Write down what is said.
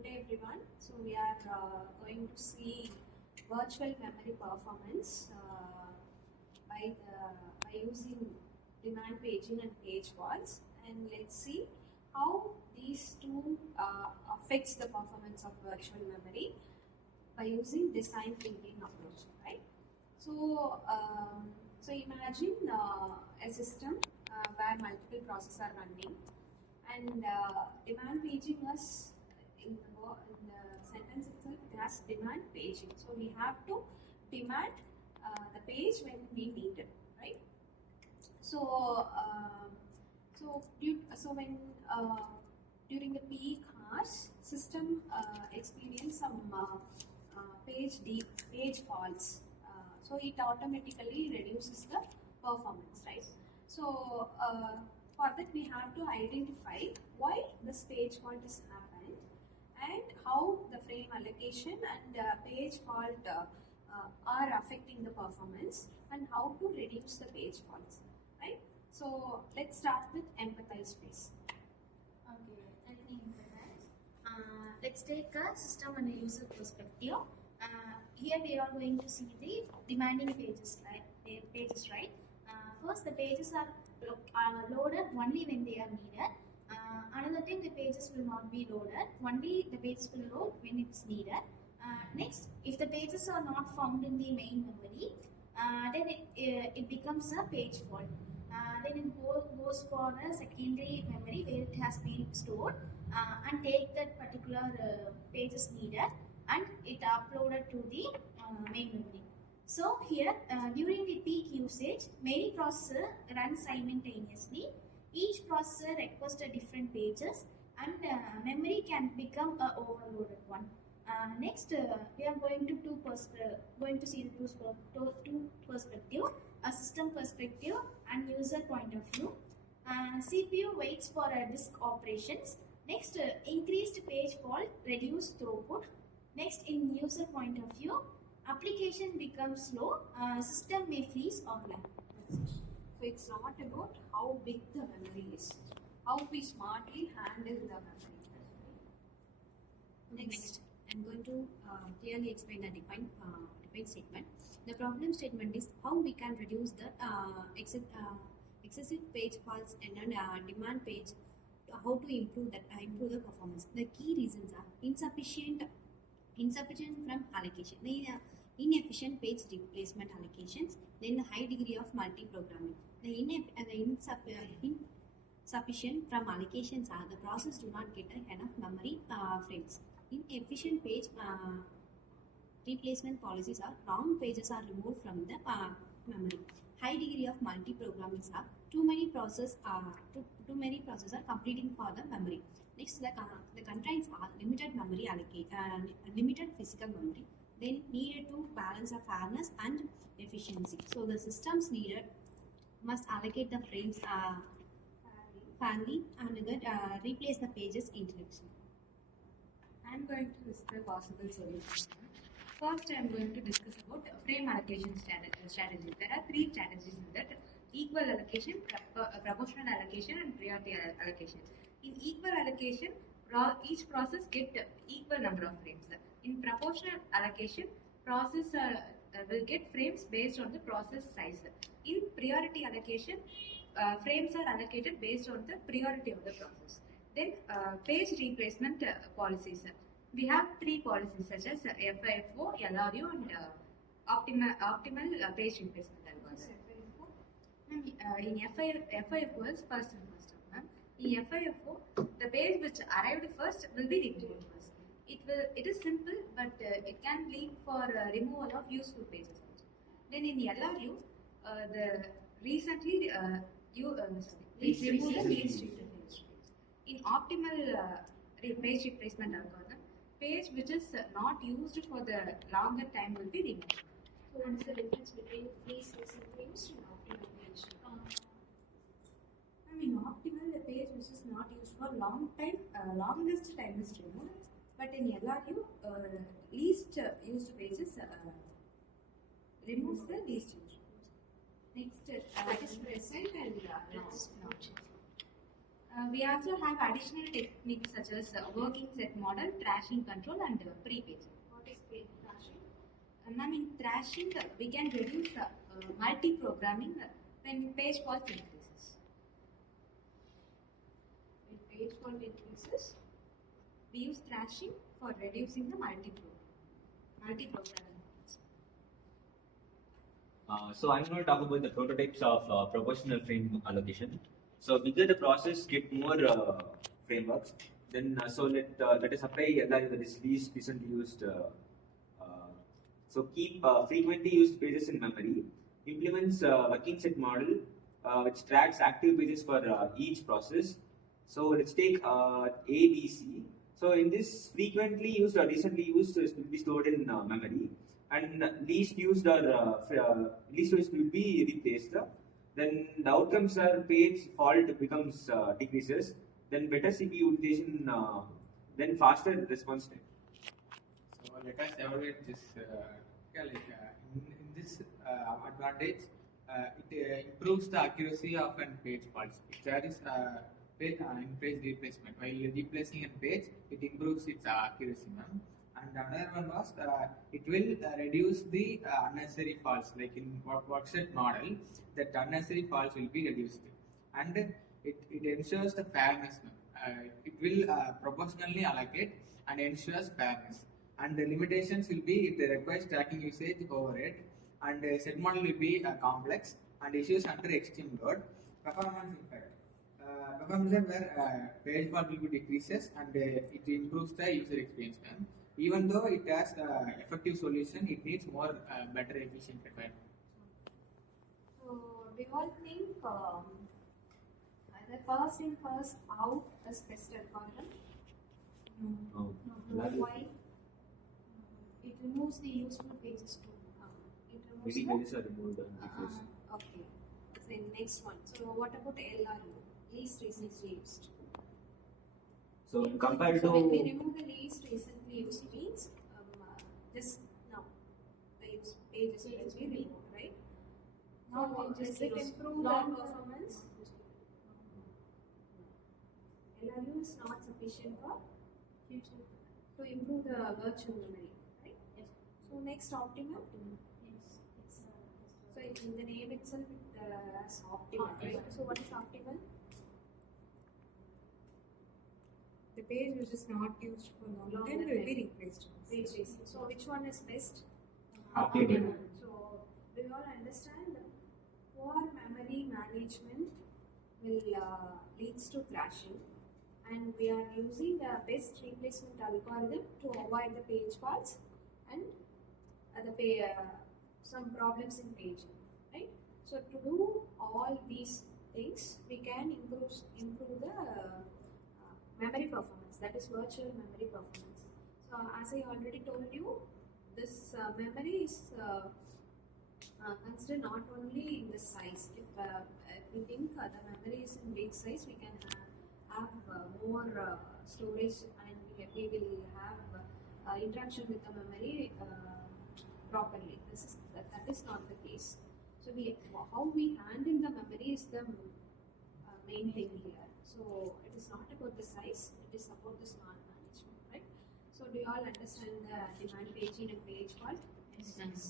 Good day everyone. So we are going to see virtual memory performance by using demand paging and page faults, and let's see how these two affects the performance of virtual memory by using design thinking approach, right? So so imagine a system where multiple processes are running, and demand paging was in the sentence itself, it has demand paging. So we have to demand the page when we need it, right? So when during the peak hours, system experience some page faults. So it automatically reduces the performance, right? So for that we have to identify why this page fault is happened and how the frame allocation and page fault are affecting the performance, and how to reduce the page faults, right? So let's start with empathize phase. Okay, let me empathize. Let's take a system and a user perspective. Here we are going to see the demanding pages, right? First, the pages are loaded only when they are needed. Another time, the pages will not be loaded. Only the pages will load when it's needed. Next, if the pages are not found in the main memory, then it becomes a page fault. Then it goes for a secondary memory where it has been stored, and take that particular pages needed and it uploaded to the main memory. So here, during the peak usage, many processors run simultaneously. Each processor requests different pages, and memory can become an overloaded one. Next, we are going to see the two perspective, a system perspective and user point of view. CPU waits for disk operations. Next, increased page fault, reduced throughput. Next, in user point of view, application becomes slow, system may freeze or lag. So it's not about how big the memory is, how we smartly handle the memory. Next, I'm going to clearly explain the define statement. The problem statement is how we can reduce the excessive page faults and demand page. How to improve the performance. The key reasons are insufficient from allocation, the inefficient page replacement allocations, then the high degree of multi-programming. The insufficient from allocations are the process do not get enough memory frames. Inefficient page replacement policies are wrong pages are removed from the memory. High degree of multi-programming are too many processes are completing for the memory. Next, the constraints are limited memory limited physical memory. Then needed to balance the fairness and efficiency. So the systems needed must allocate the frames fairly and then replace the pages intellectually. I am going to list the possible solutions. First, I am going to discuss about frame allocation strategies. There are three strategies in that: equal allocation, proportional allocation, and priority allocation. In equal allocation, each process get equal number of frames. In proportional allocation, process will get frames based on the process size. In priority allocation, frames are allocated based on the priority of the process. Then page replacement policies. We have three policies such as FIFO, LRU, and optimal page replacement algorithm. In FIFO is first and first. In FIFO, the page which arrived first will be removed first. It is simple, but it can lead for removal of useful pages also. Then in LRU, the recently remove the least restricted page. In optimal page replacement algorithm, page which is not used for the longer time will be removed. So what is the difference between least recently used and optimal page? Optimal, the page which is not used for long time, longest time is removed. But in LRU, least used pages removes the least used. Next, That is present and not. We also have additional techniques such as working set model, thrashing control, and pre-paging. What is page thrashing? Ma'am, in thrashing, we can reduce multi-programming when page fault increases. When page fault increases, We use thrashing for reducing the multi-programming. So I'm going to talk about the prototypes of proportional frame allocation. So bigger the process, get more frameworks. Then let us apply LRU, that is least recently used. So keep frequently used pages in memory. Implements working set model, which tracks active pages for each process. So let's take A, B, C. So in this frequently used or recently used will be stored in memory, and least used will be replaced. Then the outcomes are page fault becomes decreases. Then better CPU utilization. Then faster response time. So let us evaluate this. In this advantage, it improves the accuracy of an page faults. If there is in page replacement, while replacing a page, it improves its accuracy, ma'am. And another one was it will reduce the unnecessary faults. Like in workset model, that unnecessary faults will be reduced, and it ensures the fairness, ma'am. It will proportionally allocate and ensures fairness. And the limitations will be if they requires tracking usage over it, and set model will be complex and issues under extreme load. Performance impact. Performance where page fault will be decreases and it improves the user experience. Even though it has effective solution, it needs more better efficient requirement. so do you all think the first in first out is best algorithm? No. Why? It removes the useful pages too. It Many removes pages are removed and decreased. okay. So next one. So what about LRU? Least recently used. So compared So when we to remove the least recently used means just now the use pages will be removed, right? Now So we just does it use improve long the performance? LRU is not sufficient for future. to improve the virtual memory, right? Yes. So next optimal. Yes. It's So in the name itself it has optimal, right? So what is optimal? The page which is not used for long Longer time will be time. replaced. Replacing. So which one is best? Optimal. So do you all understand that poor memory management will leads to crashing, and we are using the best replacement algorithm to avoid the page faults and some problems in paging, right? So to do all these things, we can improve the memory performance, that is virtual memory performance. So as I already told you, this memory is considered not only in the size. If we think the memory is in big size, we can have more storage, and we will have interaction with the memory properly. That is not the case. So how we handle the memory is the main thing here. So it is not about the size, it is about the smart management, right? So do you all understand the demand paging and page fault? Yes. Thank you.